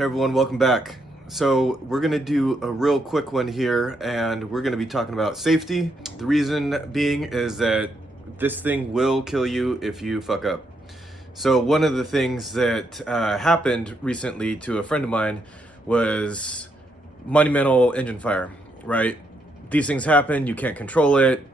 Hey everyone, welcome back. So we're gonna do a real quick one here, and we're gonna be talking about safety. The reason being is that this thing will kill you if you fuck up. So one of the things that happened recently to a friend of mine was monumental engine fire, right? These things happen, you can't control it,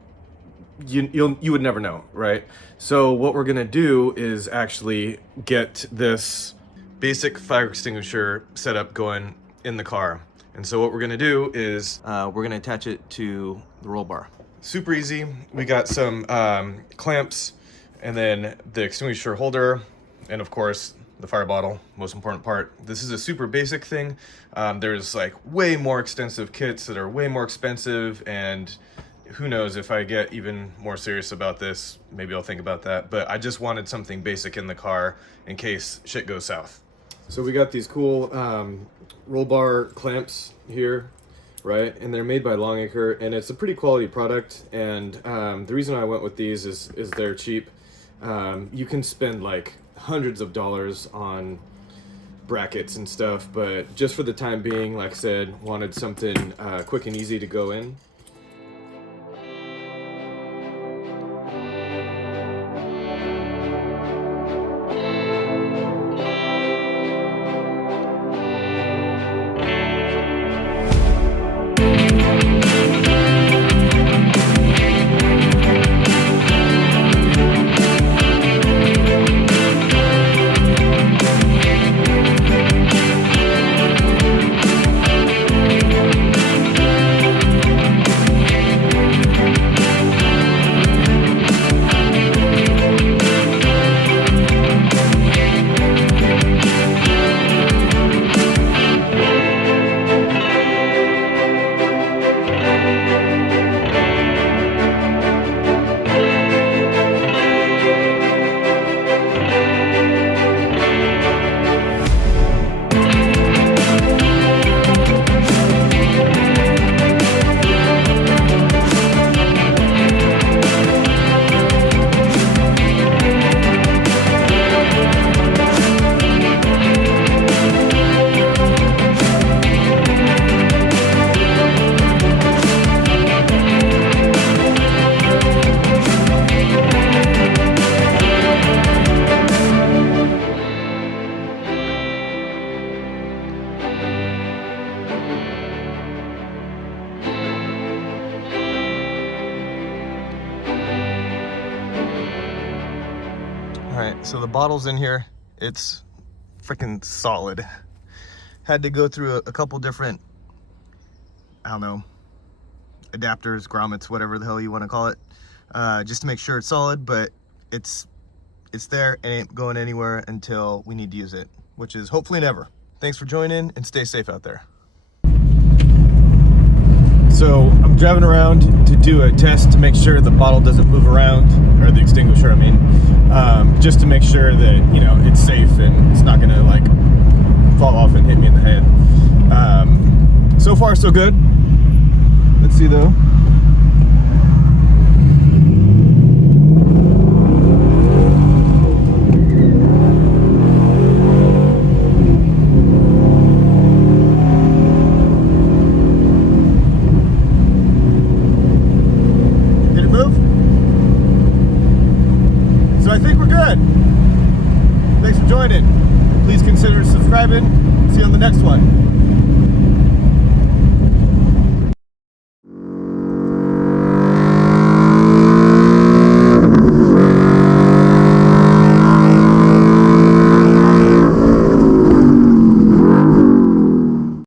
you would never know, right? So what we're gonna do is actually get this basic fire extinguisher setup going in the car. And so what we're gonna do is we're gonna attach it to the roll bar. Super easy. We got some clamps, and then the extinguisher holder, and of course the fire bottle, most important part. This is a super basic thing. There's like way more extensive kits that are way more expensive, and who knows, if I get even more serious about this, maybe I'll think about that. But I just wanted something basic in the car in case shit goes south. So we got these cool roll bar clamps here, right? And they're made by Longacre, and it's a pretty quality product. And the reason I went with these is they're cheap. You can spend like hundreds of dollars on brackets and stuff, but just for the time being, like I said, wanted something quick and easy to go in. All right, so the bottle's in here. It's freaking solid. Had to go through a couple different, I don't know, adapters, grommets, whatever the hell you want to call it, just to make sure it's solid, but it's there and ain't going anywhere until we need to use it, which is hopefully never. Thanks for joining, and stay safe out there. So I'm driving around to do a test to make sure the bottle doesn't move around, or the extinguisher, I mean, just to make sure that, you know, it's safe and it's not gonna like fall off and hit me in the head. So far so good. Let's see though. So I think we're good. Thanks for joining. Please consider subscribing. See you on the next one.